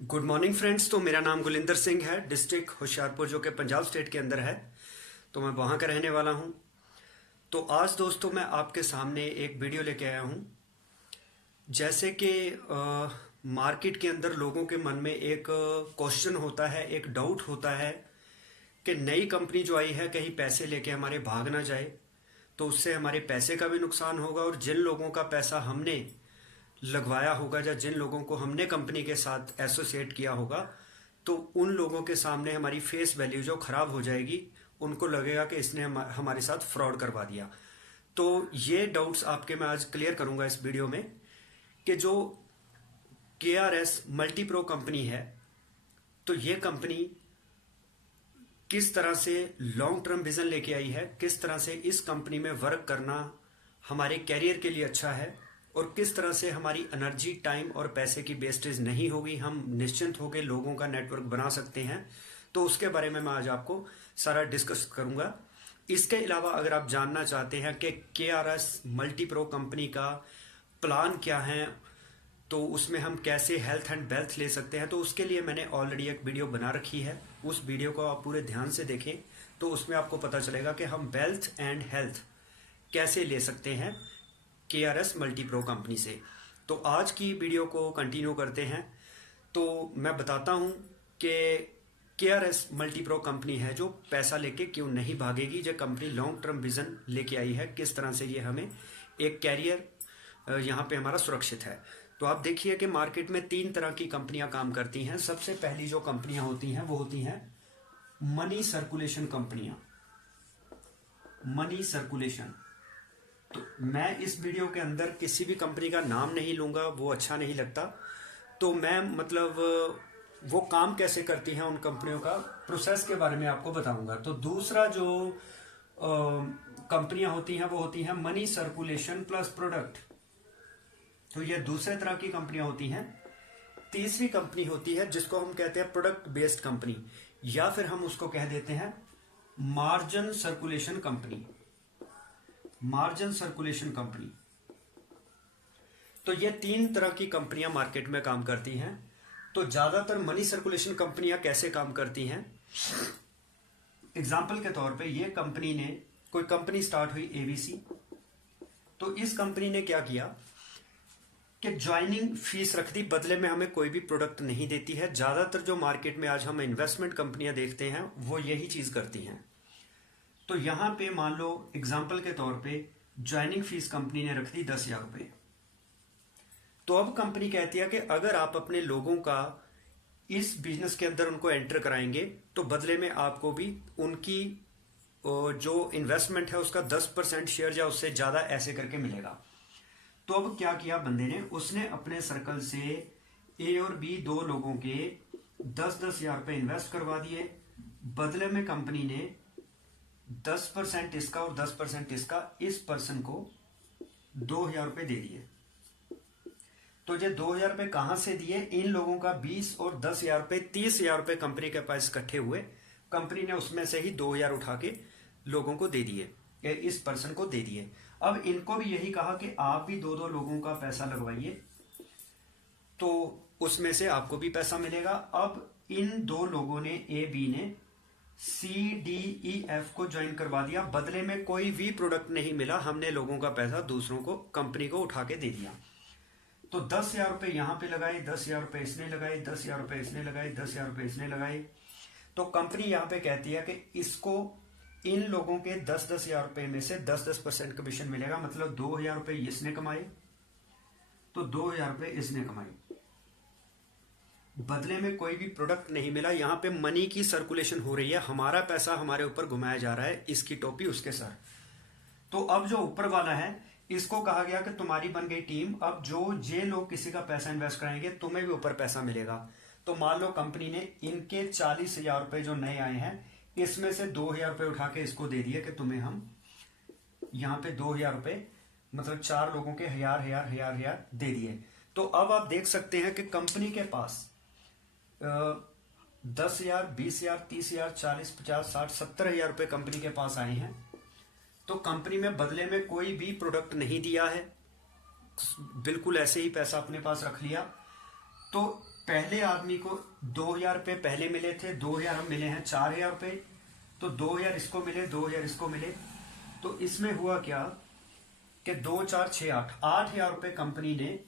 Good morning friends. तो मेरा नाम गुलिंदर सिंह है, डिस्ट्रिक्ट होशियारपुर जो कि पंजाब स्टेट के अंदर है। तो मैं वहाँ का रहने वाला हूँ। तो आज दोस्तों मैं आपके सामने एक वीडियो लेके आया हूँ। जैसे कि मार्केट के अंदर लोगों के मन में एक क्वेश्चन होता है, एक डाउट होता है कि नई कंपनी जो आई है कहीं पैसे लेके हमारे भाग ना जाए, तो उससे हमारे पैसे का भी नुकसान होगा। और जिन लोगों का पैसा हमने लगवाया होगा या जिन लोगों को हमने कंपनी के साथ एसोसिएट किया होगा, तो उन लोगों के सामने हमारी फेस वैल्यू जो खराब हो जाएगी। उनको लगेगा कि इसने हमारे साथ फ्रॉड करवा दिया। तो ये डाउट्स आपके मैं आज क्लियर करूंगा इस वीडियो में कि जो KRS मल्टीप्रो कंपनी है, तो ये कंपनी किस तरह से लॉन्ग टर्म विजन लेके आई है, किस तरह से इस कंपनी में वर्क करना हमारे कैरियर के लिए अच्छा है, और किस तरह से हमारी एनर्जी, टाइम और पैसे की वेस्टेज नहीं होगी, हम निश्चिंत होकर लोगों का नेटवर्क बना सकते हैं। तो उसके बारे में मैं आज आपको सारा डिस्कस करूंगा। इसके अलावा अगर आप जानना चाहते हैं कि KRS मल्टीप्रो कंपनी का प्लान क्या है, तो उसमें हम कैसे हेल्थ एंड वेल्थ ले सकते हैं, तो उसके लिए मैंने ऑलरेडी एक वीडियो बना रखी है। उस वीडियो को आप पूरे ध्यान से देखें तो उसमें आपको पता चलेगा कि हम वेल्थ एंड हेल्थ कैसे ले सकते हैं KRS मल्टीप्रो कंपनी से। तो आज की वीडियो को कंटिन्यू करते हैं। तो मैं बताता हूं कि KRS मल्टीप्रो कंपनी है जो पैसा लेके क्यों नहीं भागेगी। जो कंपनी लॉन्ग टर्म विजन लेके आई है, किस तरह से ये हमें एक कैरियर यहाँ पे हमारा सुरक्षित है। तो आप देखिए कि मार्केट में 3 तरह की कंपनियां काम करती हैं। सबसे पहली जो कंपनियां होती हैं वो होती हैं मनी सर्कुलेशन कंपनियां। Money circulation. तो मैं इस वीडियो के अंदर किसी भी कंपनी का नाम नहीं लूंगा, वो अच्छा नहीं लगता। तो मैं मतलब वो काम कैसे करती हैं, उन कंपनियों का प्रोसेस के बारे में आपको बताऊंगा। तो दूसरा जो कंपनियां होती हैं वो होती हैं मनी सर्कुलेशन प्लस प्रोडक्ट। तो ये दूसरे तरह की कंपनियां होती हैं। तीसरी कंपनी होती है जिसको हम कहते हैं प्रोडक्ट बेस्ड कंपनी, या फिर हम उसको कह देते हैं margin circulation company. Margin circulation company. तो ये 3 तरह की कंपनियां मार्केट में काम करती हैं। तो ज्यादातर मनी सर्कुलेशन कंपनियां कैसे काम करती हैं, एग्जाम्पल के तौर पे ये कंपनी ने, कोई कंपनी स्टार्ट हुई ABC। तो इस कंपनी ने क्या किया कि ज्वाइनिंग फीस रख दी, बदले में हमें कोई भी प्रोडक्ट नहीं देती है। ज्यादातर जो मार्केट में आज हम इन्वेस्टमेंट कंपनियां देखते हैं वो यही चीज करती हैं। तो यहां पे मान लो एग्जाम्पल के तौर पे ज्वाइनिंग फीस कंपनी ने रख दी 10,000 रुपए। तो अब कंपनी कहती है कि अगर आप अपने लोगों का इस बिजनेस के अंदर उनको एंटर कराएंगे, तो बदले में आपको भी उनकी जो इन्वेस्टमेंट है उसका 10% शेयर या उससे ज्यादा ऐसे करके मिलेगा। तो अब क्या किया बंदे ने, उसने अपने सर्कल से A और B 2 लोगों के 10,000 रुपए इन्वेस्ट करवा दिए। बदले में कंपनी ने 10% इसका और 10% इसका इस पर्सन को 2,000 रुपए दे दिए। तो ये 2,000 रुपए कहां से दिए, इन लोगों का 20 और 10,000 रुपए 30,000 रुपए कंपनी के पास इकट्ठे हुए। कंपनी ने उसमें से ही 2,000 उठा के लोगों को दे दिए, इस पर्सन को दे दिए। अब इनको भी यही कहा कि आप भी 2-2 लोगों का पैसा लगवाइए, तो उसमें से आपको भी पैसा मिलेगा। अब इन 2 लोगों ने, A B ने CDEF को ज्वाइन करवा दिया। बदले में कोई भी प्रोडक्ट नहीं मिला, हमने लोगों का पैसा दूसरों को, कंपनी को उठा के दे दिया। तो 10,000 रुपए यहां पे लगाए, 10,000 रुपए इसने लगाए, 10,000 रुपए इसने लगाए, 10,000 रुपए इसने लगाए। तो कंपनी यहां पे कहती है कि इसको इन लोगों के 10,000 रुपए में से 10% कमीशन मिलेगा। मतलब 2,000 रुपए इसने कमाए तो 2,000 रुपए इसने कमाए, बदले में कोई भी प्रोडक्ट नहीं मिला। यहां पे मनी की सर्कुलेशन हो रही है, हमारा पैसा हमारे ऊपर घुमाया जा रहा है, इसकी टोपी उसके सर। तो अब जो ऊपर वाला है, इसको कहा गया कि तुम्हारी बन गई टीम, अब जो ये लोग किसी का पैसा इन्वेस्ट कराएंगे तुम्हें भी ऊपर पैसा मिलेगा। तो मान लो कंपनी ने इनके 40,000 रुपए जो नए आए हैं, इसमें से 2,000 रुपए उठा के इसको दे दिए कि तुम्हें हम यहां पे 2,000 रुपए, मतलब 4 लोगों के 1,000 दे दिए। तो अब आप देख सकते हैं कि कंपनी के पास 10,000, 20,000, 30,000, 40, 50, 60, 70,000 रुपए कंपनी के पास आए हैं। तो कंपनी में बदले में कोई भी प्रोडक्ट नहीं दिया है, बिल्कुल ऐसे ही पैसा अपने पास रख लिया। तो पहले आदमी को 2,000 रुपये पहले मिले थे, 2,000 अब मिले हैं 4,000 रुपये, तो 2,000 इसको मिले, 2,000 इसको मिले। तो इसमें हुआ क्या कि 2 4 6 8 8,000 रुपये कंपनी ने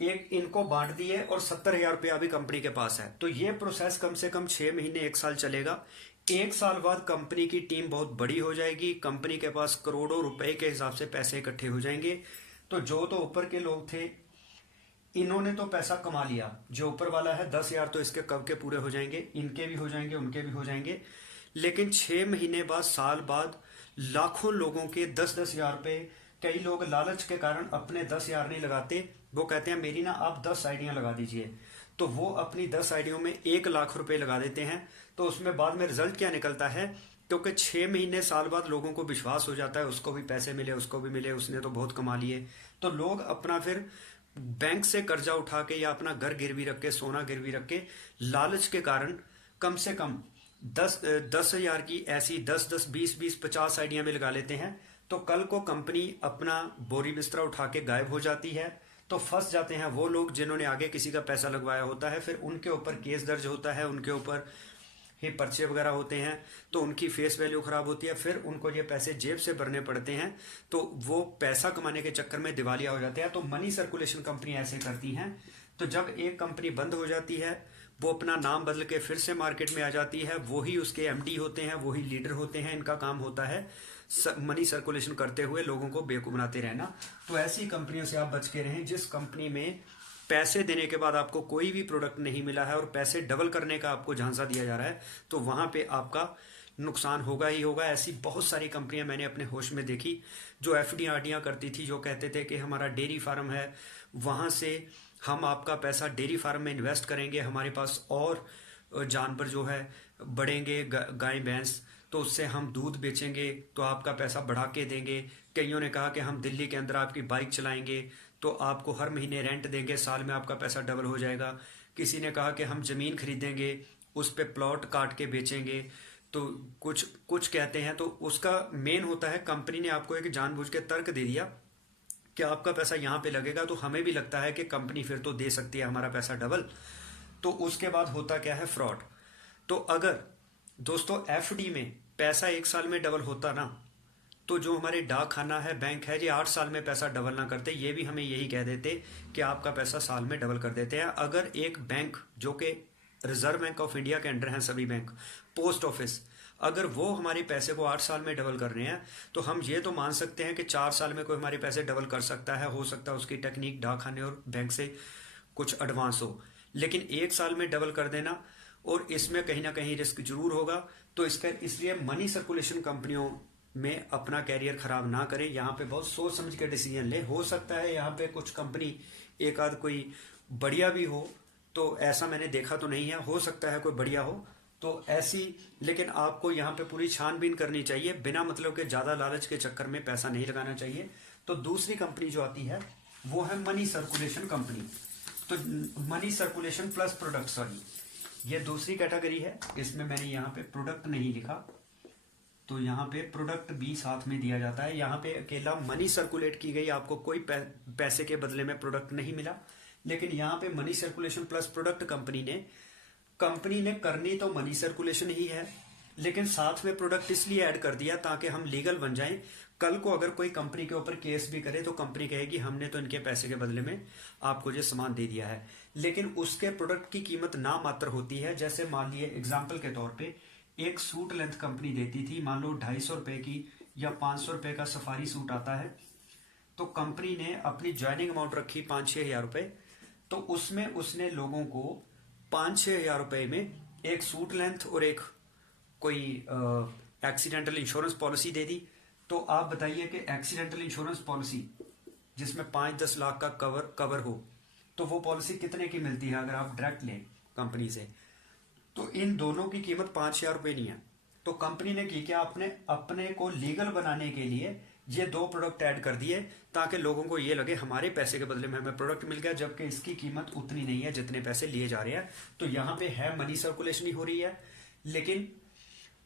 एक इनको बांट दिए और 70,000 रुपये अभी कंपनी के पास है। तो ये प्रोसेस कम से कम 6 महीने 1 साल चलेगा। 1 साल बाद कंपनी की टीम बहुत बड़ी हो जाएगी, कंपनी के पास करोड़ों रुपए के हिसाब से पैसे इकट्ठे हो जाएंगे। तो जो तो ऊपर के लोग थे इन्होंने तो पैसा कमा लिया, जो ऊपर वाला है 10,000 तो इसके कब के पूरे हो जाएंगे, इनके भी हो जाएंगे, उनके भी हो जाएंगे। लेकिन 6 महीने बाद, साल बाद लाखों लोगों के 10-10,000 रुपये, कई लोग लालच के कारण अपने 10,000 नहीं लगाते, वो कहते हैं मेरी ना आप 10 आईडियां लगा दीजिए, तो वो अपनी 10 आईडियों में 1 लाख रुपए लगा देते हैं। तो उसमें बाद में रिजल्ट क्या निकलता है, क्योंकि 6 महीने साल बाद लोगों को विश्वास हो जाता है उसको भी पैसे मिले, उसको भी मिले, उसने तो बहुत कमा लिए। तो लोग अपना फिर बैंक से कर्जा उठा के या अपना घर गिरवी रख के, सोना गिरवी रख के, लालच के कारण कम से कम 10,000 की ऐसी 10-10, 20-20, 50 आइडिया में लगा लेते हैं। तो कल को कंपनी अपना बोरी बिस्तरा उठा के गायब हो जाती है, तो फंस जाते हैं वो लोग जिन्होंने आगे किसी का पैसा लगवाया होता है। फिर उनके ऊपर केस दर्ज होता है, उनके ऊपर ही पर्चे वगैरह होते हैं, तो उनकी फेस वैल्यू खराब होती है, फिर उनको ये पैसे जेब से भरने पड़ते हैं, तो वो पैसा कमाने के चक्कर में दिवालिया हो जाते हैं। तो मनी सर्कुलेशन कंपनी ऐसे करती हैं। तो जब एक कंपनी बंद हो जाती है, वो अपना नाम बदल के फिर से मार्केट में आ जाती है, वही उसके एमडी होते हैं, वही लीडर होते हैं, इनका काम होता है मनी सर्कुलेशन करते हुए लोगों को बेवकूफ बनाते रहना। तो ऐसी कंपनियों से आप बच के रहें जिस कंपनी में पैसे देने के बाद आपको कोई भी प्रोडक्ट नहीं मिला है और पैसे डबल करने का आपको झांसा दिया जा रहा है, तो वहां पे आपका नुकसान होगा ही होगा। ऐसी बहुत सारी कंपनियां मैंने अपने होश में देखी जो एफडी आरडियां करती थी, जो कहते थे कि हमारा डेयरी फार्म है, वहां से हम आपका पैसा डेयरी फार्म में इन्वेस्ट करेंगे, हमारे पास और जानवर जो है बढ़ेंगे, गाय भैंस, तो उससे हम दूध बेचेंगे तो आपका पैसा बढ़ा के देंगे। कईयों ने कहा कि हम दिल्ली के अंदर आपकी बाइक चलाएंगे तो आपको हर महीने रेंट देंगे, साल में आपका पैसा डबल हो जाएगा। किसी ने कहा कि हम ज़मीन खरीदेंगे, उस पे प्लॉट काट के बेचेंगे। तो कुछ कुछ कहते हैं, तो उसका मेन होता है कंपनी ने आपको एक जानबूझ के तर्क दे दिया कि आपका पैसा यहाँ पे लगेगा, तो हमें भी लगता है कि कंपनी फिर तो दे सकती है हमारा पैसा डबल। तो उसके बाद होता क्या है, फ्रॉड। तो अगर दोस्तों एफडी में पैसा 1 साल में डबल होता ना, तो जो हमारे डाक खाना है, बैंक है, ये 8 साल में पैसा डबल ना करते, ये भी हमें यही कह देते कि आपका पैसा साल में डबल कर देते हैं। अगर एक बैंक जो कि रिजर्व बैंक ऑफ इंडिया के अंडर हैं सभी बैंक, पोस्ट ऑफिस, अगर वो हमारे पैसे को 8 साल में डबल कर रहे हैं, तो हम ये तो मान सकते हैं कि 4 साल में कोई हमारे पैसे डबल कर सकता है, हो सकता है उसकी टेक्निक डाक खाने और बैंक से कुछ एडवांस हो। लेकिन 1 साल में डबल कर देना, और इसमें कहीं ना कहीं रिस्क जरूर होगा। तो इसका इसलिए मनी सर्कुलेशन कंपनियों में अपना कैरियर खराब ना करें, यहाँ पे बहुत सोच समझ के डिसीजन ले। हो सकता है यहाँ पे कुछ कंपनी एक आध कोई बढ़िया भी हो, तो ऐसा मैंने देखा तो नहीं है, हो सकता है कोई बढ़िया हो तो ऐसी, लेकिन आपको यहाँ पे पूरी छानबीन करनी चाहिए, बिना मतलब के ज्यादा लालच के चक्कर में पैसा नहीं लगाना चाहिए। तो दूसरी कंपनी जो आती है वो है मनी सर्कुलेशन कंपनी। तो money circulation plus product, sorry, ये दूसरी कैटेगरी है। इसमें मैंने यहाँ पे प्रोडक्ट नहीं लिखा, तो यहाँ पे प्रोडक्ट भी साथ में दिया जाता है। यहाँ पे अकेला मनी सर्कुलेट की गई, आपको कोई पैसे के बदले में प्रोडक्ट नहीं मिला। लेकिन यहाँ पे money circulation plus product company ने करनी तो मनी सर्कुलेशन ही है, लेकिन साथ में प्रोडक्ट इसलिए ऐड कर दिया ताकि हम लीगल बन जाएं। कल को अगर कोई कंपनी के ऊपर केस भी करे तो कंपनी कहेगी हमने तो इनके पैसे के बदले में आपको ये सामान दे दिया है। लेकिन उसके प्रोडक्ट की कीमत ना मात्र होती है। जैसे मान लिए एग्जाम्पल के तौर पे एक सूट लेंथ कंपनी देती थी, मान लो 250 रुपए की या 500 रुपए का सफारी सूट आता है, तो कंपनी ने अपनी ज्वाइनिंग अमाउंट रखी 5-6 हजार रुपए, तो उसमें उसने लोगों को 5-6 हजार रुपए में एक सूट लेंथ और एक कोई एक्सीडेंटल इंश्योरेंस पॉलिसी दे दी। तो आप बताइए कि एक्सीडेंटल इंश्योरेंस पॉलिसी जिसमें 5-10 लाख का कवर हो, तो वो पॉलिसी कितने की मिलती है अगर आप डायरेक्ट लें कंपनी से? तो इन दोनों की कीमत 5,000 रुपये नहीं है। तो कंपनी ने की क्या, अपने को लीगल बनाने के लिए ये 2 प्रोडक्ट ऐड कर दिए ताकि लोगों को ये लगे हमारे पैसे के बदले में हमें प्रोडक्ट मिल गया, जबकि इसकी कीमत उतनी नहीं है जितने पैसे लिए जा रहे हैं। तो यहाँ पे है मनी सर्कुलेशन ही हो रही है, लेकिन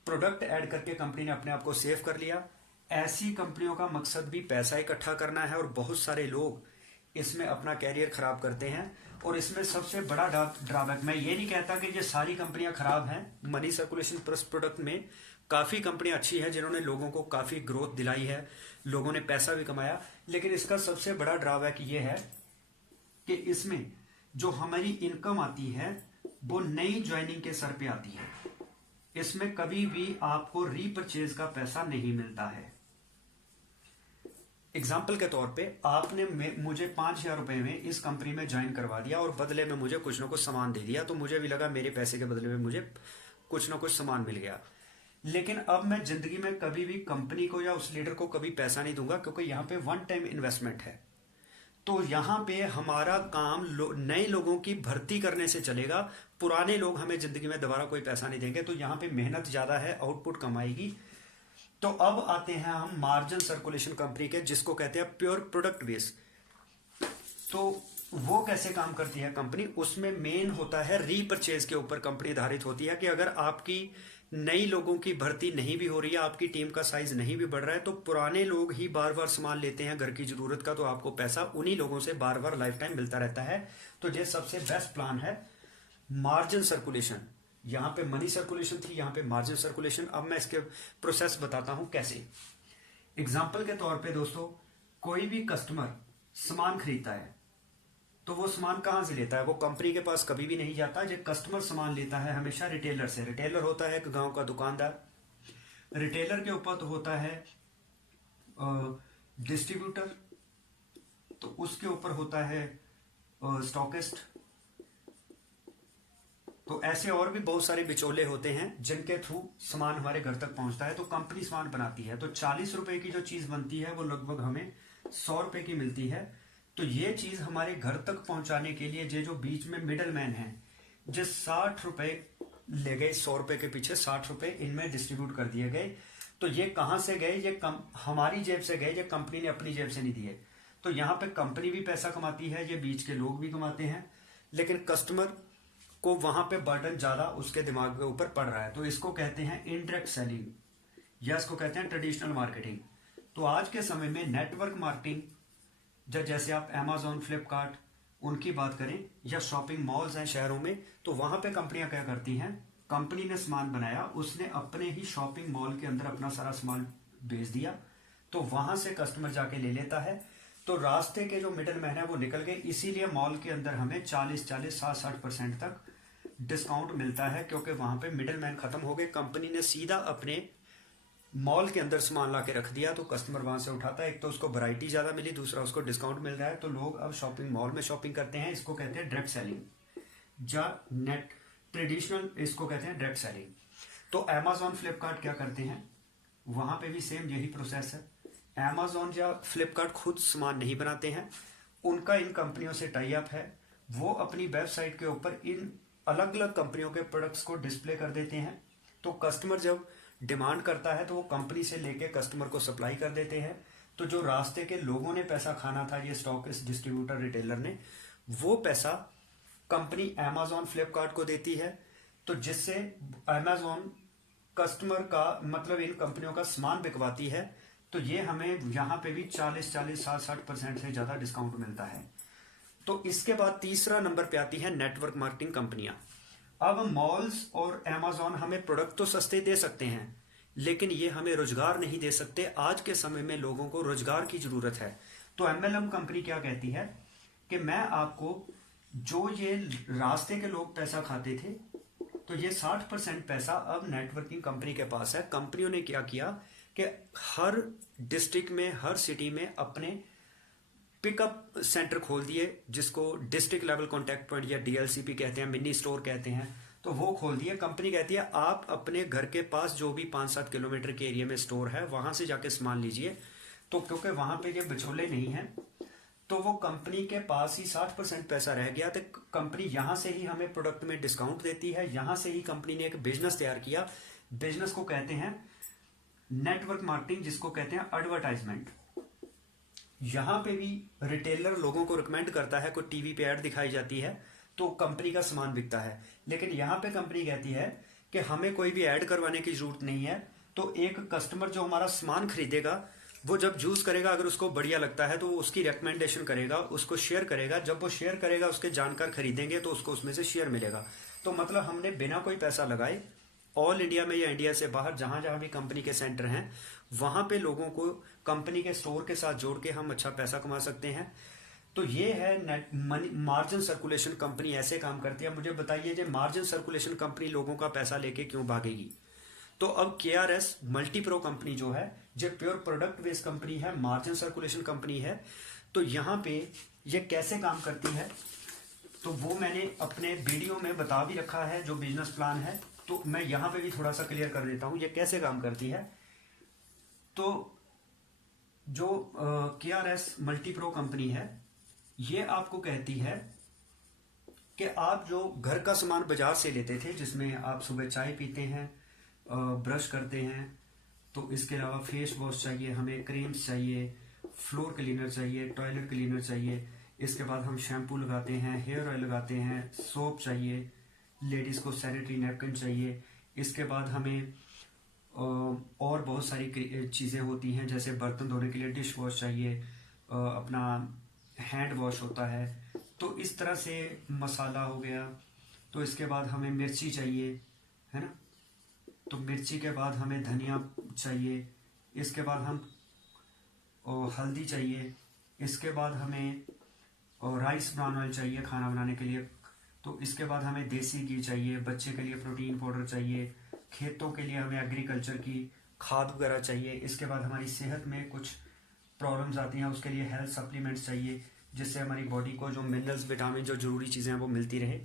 प्रोडक्ट ऐड करके कंपनी ने अपने आप को सेव कर लिया। ऐसी कंपनियों का मकसद भी पैसा इकट्ठा करना है, और बहुत सारे लोग इसमें अपना कैरियर खराब करते हैं। और इसमें सबसे बड़ा ड्रॉबैक, मैं ये नहीं कहता कि ये सारी कंपनियां खराब हैं, मनी सर्कुलेशन प्लस प्रोडक्ट में काफ़ी कंपनियां अच्छी हैं जिन्होंने लोगों को काफ़ी ग्रोथ दिलाई है, लोगों ने पैसा भी कमाया, लेकिन इसका सबसे बड़ा ड्रॉबैक ये है कि इसमें जो हमारी इनकम आती है वो नई ज्वाइनिंग के सर पे आती है। इसमें कभी भी आपको रीपरचेज का पैसा नहीं मिलता है। एग्जाम्पल के तौर पे आपने मुझे 5,000 रुपए में इस कंपनी में ज्वाइन करवा दिया और बदले में मुझे कुछ ना कुछ सामान दे दिया, तो मुझे भी लगा मेरे पैसे के बदले में मुझे कुछ ना कुछ सामान मिल गया। लेकिन अब मैं जिंदगी में कभी भी कंपनी को या उस लीडर को कभी पैसा नहीं दूंगा, क्योंकि यहाँ पे वन टाइम इन्वेस्टमेंट है। तो यहाँ पे हमारा काम नए लोगों की भर्ती करने से चलेगा, पुराने लोग हमें जिंदगी में दोबारा कोई पैसा नहीं देंगे। तो यहाँ पे मेहनत ज्यादा है, आउटपुट कम आएगी। तो अब आते हैं हम मार्जिन सर्कुलेशन कंपनी के, जिसको कहते हैं प्योर प्रोडक्ट बेस। तो वो कैसे काम करती है कंपनी? उसमें मेन होता है रीपरचेज के ऊपर कंपनी आधारित होती है कि अगर आपकी नई लोगों की भर्ती नहीं भी हो रही है, आपकी टीम का साइज नहीं भी बढ़ रहा है, तो पुराने लोग ही बार बार सामान लेते हैं घर की जरूरत का, तो आपको पैसा उन्हीं लोगों से बार बार लाइफ टाइम मिलता रहता है। तो ये सबसे बेस्ट प्लान है मार्जिन सर्कुलेशन। यहाँ पे मनी सर्कुलेशन थी, यहाँ पे मार्जिन सर्कुलेशन। अब मैं इसके प्रोसेस बताता हूं कैसे। एग्जाम्पल के तौर पे दोस्तों, कोई भी कस्टमर सामान खरीदता है तो वो सामान कहाँ से लेता है? वो कंपनी के पास कभी भी नहीं जाता। जो कस्टमर सामान लेता है हमेशा रिटेलर से। रिटेलर होता है एक गांव का दुकानदार। रिटेलर के ऊपर तो होता है डिस्ट्रीब्यूटर, तो उसके ऊपर होता है स्टॉकिस्ट। तो ऐसे और भी बहुत सारे बिचौले होते हैं जिनके थ्रू सामान हमारे घर तक पहुंचता है। तो कंपनी सामान बनाती है, तो 40 रुपए की जो चीज बनती है वो लगभग हमें 100 रुपए की मिलती है। तो ये चीज हमारे घर तक पहुंचाने के लिए जो बीच में मिडल मैन है, जो 60 रुपए ले गए, 100 रुपए के पीछे 60 रुपए इनमें डिस्ट्रीब्यूट कर दिए गए। तो ये कहां से गए? ये हमारी जेब से गए, ये कंपनी ने अपनी जेब से नहीं दिए। तो यहाँ पे कंपनी भी पैसा कमाती है, ये बीच के लोग भी कमाते हैं, लेकिन कस्टमर को वहां पे बर्डन ज्यादा उसके दिमाग के ऊपर पड़ रहा है। तो इसको कहते हैं इनडायरेक्ट सेलिंग, या इसको कहते हैं ट्रेडिशनल मार्केटिंग। तो आज के समय में नेटवर्क मार्केटिंग, जैसे आप Amazon, फ्लिपकार्ट उनकी बात करें, या शॉपिंग मॉल्स हैं शहरों में, तो वहां पे कंपनियां क्या करती हैं? कंपनी ने सामान बनाया, उसने अपने ही शॉपिंग मॉल के अंदर अपना सारा सामान बेच दिया, तो वहां से कस्टमर जाके ले लेता है। तो रास्ते के जो मिडल मैन है वो निकल गए, इसीलिए मॉल के अंदर हमें 40-40, 60% तक डिस्काउंट मिलता है, क्योंकि वहां पे मिडल मैन खत्म हो गए। कंपनी ने सीधा अपने मॉल के अंदर सामान ला के रख दिया, तो कस्टमर वहां से उठाता है। एक तो उसको वैरायटी ज्यादा मिली, दूसरा उसको डिस्काउंट मिल रहा है, तो लोग अब शॉपिंग मॉल में शॉपिंग करते हैं। इसको कहते हैं डायरेक्ट सेलिंग, या नेट ट्रेडिशनल, इसको कहते हैं डायरेक्ट सेलिंग। तो Amazon, फ्लिपकार्ट क्या करते हैं? वहां पे भी सेम यही प्रोसेस है। Amazon या फ्लिपकार्ट खुद सामान नहीं बनाते हैं, उनका इन कंपनियों से टाई अप है। वो अपनी वेबसाइट के ऊपर इन अलग अलग कंपनियों के प्रोडक्ट्स को डिस्प्ले कर देते हैं। तो कस्टमर जब डिमांड करता है तो वो कंपनी से लेके कस्टमर को सप्लाई कर देते हैं। तो जो रास्ते के लोगों ने पैसा खाना था, ये स्टॉकिस्ट, डिस्ट्रीब्यूटर, रिटेलर ने, वो पैसा कंपनी Amazon, फ्लिपकार्ट को देती है। तो जिससे Amazon कस्टमर का मतलब इन कंपनियों का सामान बिकवाती है। तो ये हमें यहाँ पे भी 40-40, 60% से ज्यादा डिस्काउंट मिलता है। तो इसके बाद तीसरा नंबर पे आती है नेटवर्क मार्केटिंग कंपनियां। अब मॉल्स और Amazon हमें प्रोडक्ट तो सस्ते दे सकते हैं, लेकिन ये हमें रोजगार नहीं दे सकते। आज के समय में लोगों को रोजगार की जरूरत है। तो MLM कंपनी क्या कहती है कि मैं आपको, जो ये रास्ते के लोग पैसा खाते थे, तो ये 60% पैसा अब नेटवर्किंग कंपनी के पास है। कंपनियों ने क्या किया कि हर डिस्ट्रिक्ट में, हर सिटी में अपने पिकअप सेंटर खोल दिए, जिसको डिस्ट्रिक्ट लेवल कॉन्टैक्ट पॉइंट या DLCP कहते हैं, मिनी स्टोर कहते हैं। तो वो खोल दिए। कंपनी कहती है आप अपने घर के पास जो भी 5-7 किलोमीटर के एरिया में स्टोर है, वहां से जाके सामान लीजिए। तो क्योंकि वहां पे ये बिचौले नहीं है, तो वो कंपनी के पास ही 60% पैसा रह गया। तो कंपनी यहां से ही हमें प्रोडक्ट में डिस्काउंट देती है। यहां से ही कंपनी ने एक बिजनेस तैयार किया। बिजनेस को कहते हैं नेटवर्क मार्केटिंग, जिसको कहते हैं एडवर्टाइजमेंट। यहां पे भी रिटेलर लोगों को रिकमेंड करता है, कोई टीवी पे ऐड दिखाई जाती है तो कंपनी का सामान बिकता है। लेकिन यहां पे कंपनी कहती है कि हमें कोई भी ऐड करवाने की जरूरत नहीं है। तो एक कस्टमर जो हमारा सामान खरीदेगा, वो जब यूज करेगा, अगर उसको बढ़िया लगता है तो वो उसकी रिकमेंडेशन करेगा, उसको शेयर करेगा। जब वो शेयर करेगा, उसके जानकार खरीदेंगे तो उसको उसमें से शेयर मिलेगा। तो मतलब हमने बिना कोई पैसा लगाए ऑल इंडिया में या इंडिया से बाहर जहां जहां भी कंपनी के सेंटर हैं, वहां पे लोगों को कंपनी के स्टोर के साथ जोड़ के हम अच्छा पैसा कमा सकते हैं। तो ये है net money margin circulation company ऐसे काम करती है। मुझे बताइए, जो मार्जिन सर्कुलेशन कंपनी लोगों का पैसा लेके क्यों भागेगी? तो अब केआरएस मल्टीप्रो कंपनी जो है, जो प्योर प्रोडक्ट बेस्ड कंपनी है, मार्जिन सर्कुलेशन कंपनी है। तो यहाँ पे ये कैसे काम करती है, तो वो मैंने अपने वीडियो में बता भी रखा है, जो बिजनेस प्लान है। तो मैं यहाँ पे भी थोड़ा सा क्लियर कर देता हूँ ये कैसे काम करती है। तो जो केआरएस मल्टीप्रो कंपनी है, ये आपको कहती है कि आप जो घर का सामान बाजार से लेते थे, जिसमें आप सुबह चाय पीते हैं, ब्रश करते हैं, तो इसके अलावा फेस वॉश चाहिए, हमें क्रीम्स चाहिए, फ्लोर क्लीनर चाहिए, टॉयलेट क्लीनर चाहिए, इसके बाद हम शैम्पू लगाते हैं, हेयर ऑयल लगाते हैं, सोप चाहिए, लेडीज़ को सैनिटरी नैपकिन चाहिए, इसके बाद हमें और बहुत सारी चीज़ें होती हैं, जैसे बर्तन धोने के लिए डिश वॉश चाहिए, अपना हैंड वॉश होता है। तो इस तरह से मसाला हो गया। तो इसके बाद हमें मिर्ची चाहिए, है ना। तो मिर्ची के बाद हमें धनिया चाहिए, इसके बाद हम हल्दी चाहिए, इसके बाद हमें राइस ब्रान ऑयल चाहिए खाना बनाने के लिए। तो इसके बाद हमें देसी घी चाहिए, बच्चे के लिए प्रोटीन पाउडर चाहिए, खेतों के लिए हमें एग्रीकल्चर की खाद वगैरह चाहिए। इसके बाद हमारी सेहत में कुछ प्रॉब्लम्स आती हैं, उसके लिए हेल्थ सप्लीमेंट्स चाहिए, जिससे हमारी बॉडी को जो मिनरल्स, विटामिन, जो जरूरी चीज़ें हैं वो मिलती रहे।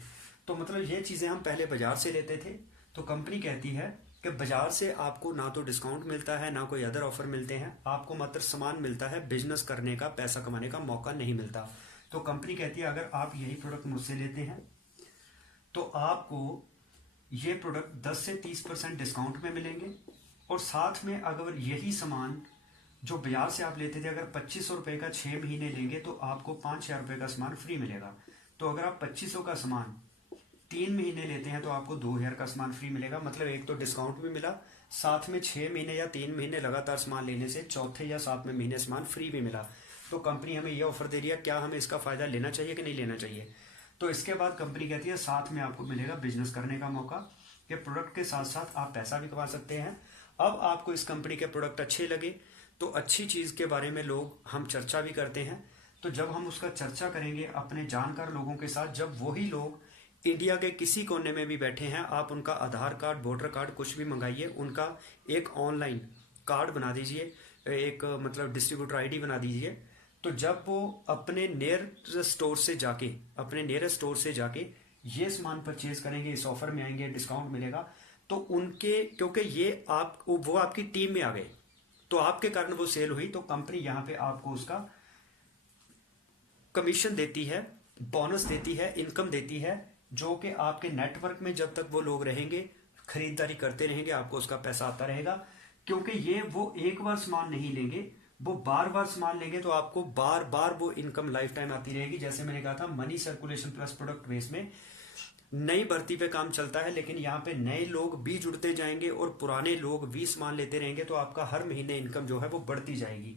तो मतलब ये चीज़ें हम पहले बाजार से लेते थे। तो कंपनी कहती है कि बाजार से आपको ना तो डिस्काउंट मिलता है, ना कोई अदर ऑफर मिलते हैं, आपको मात्र सामान मिलता है, बिजनेस करने का, पैसा कमाने का मौका नहीं मिलता। तो कंपनी कहती है अगर आप यही प्रोडक्ट मुझसे लेते हैं तो आपको ये प्रोडक्ट 10 से 30% डिस्काउंट में मिलेंगे, और साथ में अगर यही सामान जो बाजार से आप लेते थे, अगर 2500 रुपये का 6 महीने लेंगे तो आपको 5,000 रुपये का सामान फ्री मिलेगा। तो अगर आप 2500 का सामान 3 महीने लेते हैं तो आपको 2,000 का सामान फ्री मिलेगा। मतलब एक तो डिस्काउंट भी मिला, साथ में 6 महीने या 3 महीने लगातार सामान लेने से चौथे या 7वें महीने सामान फ्री भी मिला। तो कंपनी हमें यह ऑफर दे रही है, क्या हमें इसका फायदा लेना चाहिए कि नहीं लेना चाहिए? तो इसके बाद कंपनी कहती है साथ में आपको मिलेगा बिजनेस करने का मौका, कि प्रोडक्ट के साथ साथ आप पैसा भी कमा सकते हैं। अब आपको इस कंपनी के प्रोडक्ट अच्छे लगे तो अच्छी चीज़ के बारे में लोग हम चर्चा भी करते हैं। तो जब हम उसका चर्चा करेंगे अपने जानकार लोगों के साथ, जब वही लोग इंडिया के किसी कोने में भी बैठे हैं, आप उनका आधार कार्ड, वोटर कार्ड कुछ भी मंगाइए, उनका एक ऑनलाइन कार्ड बना दीजिए, एक मतलब डिस्ट्रीब्यूटर आईडी बना दीजिए। तो जब वो अपने नियर स्टोर से जाके ये सामान परचेज करेंगे, इस ऑफर में आएंगे, डिस्काउंट मिलेगा, तो उनके, क्योंकि ये आप वो आपकी टीम में आ गए, तो आपके कारण वो सेल हुई, तो कंपनी यहाँ पे आपको उसका कमीशन देती है, बोनस देती है, इनकम देती है, जो कि आपके नेटवर्क में जब तक वो लोग रहेंगे, खरीदारी करते रहेंगे, आपको उसका पैसा आता रहेगा। क्योंकि ये वो एक बार सामान नहीं लेंगे, वो बार बार सामान लेंगे, तो आपको बार बार वो इनकम लाइफ टाइम आती रहेगी। जैसे मैंने कहा था, money circulation plus product base में नई भर्ती पे काम चलता है, लेकिन यहाँ पे नए लोग भी जुड़ते जाएंगे और पुराने लोग भी सामान लेते रहेंगे, तो आपका हर महीने इनकम जो है वो बढ़ती जाएगी।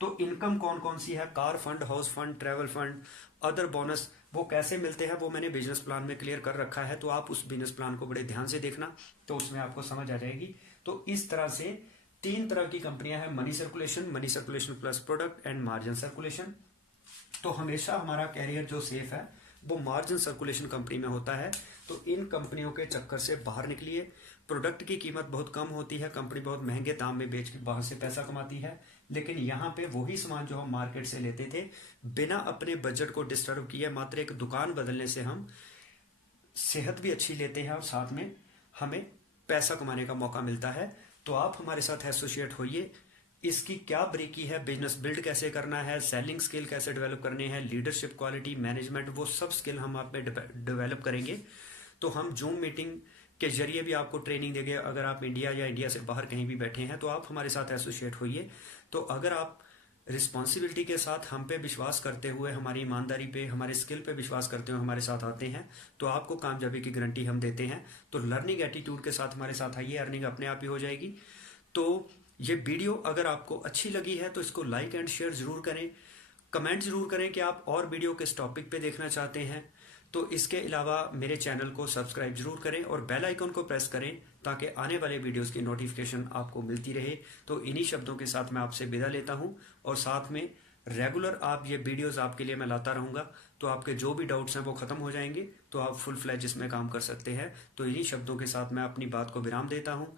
तो इनकम कौन कौन सी है? Car fund, house fund, travel fund, other bonus, वो कैसे मिलते हैं वो मैंने बिजनेस प्लान में क्लियर कर रखा है। तो आप उस बिजनेस प्लान को बड़े ध्यान से देखना, तो उसमें आपको समझ आ जाएगी। तो इस तरह से 3 तरह की कंपनियां हैं, money circulation plus product and margin circulation. तो हमेशा हमारा कैरियर जो सेफ है वो मार्जिन सर्कुलेशन कंपनी में होता है। तो इन कंपनियों के चक्कर से बाहर निकलिए। प्रोडक्ट की कीमत बहुत कम होती है, कंपनी बहुत महंगे दाम में बेच के बाहर से पैसा कमाती है, लेकिन यहाँ पे वही सामान जो हम मार्केट से लेते थे, बिना अपने बजट को डिस्टर्ब किए, मात्र एक दुकान बदलने से हम सेहत भी अच्छी लेते हैं और साथ में हमें पैसा कमाने का मौका मिलता है। तो आप हमारे साथ एसोसिएट होइए। इसकी क्या ब्रीकी है, बिजनेस बिल्ड कैसे करना है, सेलिंग स्किल कैसे डेवलप करने हैं, लीडरशिप क्वालिटी, मैनेजमेंट, वो सब स्किल हम आप में डेवलप करेंगे। तो हम जूम मीटिंग के जरिए भी आपको ट्रेनिंग देंगे। अगर आप इंडिया या इंडिया से बाहर कहीं भी बैठे हैं तो आप हमारे साथ एसोसिएट होइए। तो अगर आप रिस्पॉन्सिबिलिटी के साथ हम पे विश्वास करते हुए, हमारी ईमानदारी पे, हमारे स्किल पे विश्वास करते हुए हमारे साथ आते हैं, तो आपको कामयाबी की गारंटी हम देते हैं। तो लर्निंग एटीट्यूड के साथ हमारे साथ आइए, अर्निंग अपने आप ही हो जाएगी। तो ये वीडियो अगर आपको अच्छी लगी है तो इसको लाइक एंड शेयर ज़रूर करें। कमेंट ज़रूर करें कि आप और वीडियो किस टॉपिक पे देखना चाहते हैं। तो इसके अलावा मेरे चैनल को सब्सक्राइब जरूर करें और बेल आइकन को प्रेस करें ताकि आने वाले वीडियोस की नोटिफिकेशन आपको मिलती रहे। तो इन्हीं शब्दों के साथ मैं आपसे विदा लेता हूं और साथ में रेगुलर आप ये वीडियोस आपके लिए मैं लाता रहूंगा। तो आपके जो भी डाउट्स हैं वो ख़त्म हो जाएंगे, तो आप फुल फ्लैज इसमें काम कर सकते हैं। तो इन्हीं शब्दों के साथ मैं अपनी बात को विराम देता हूँ।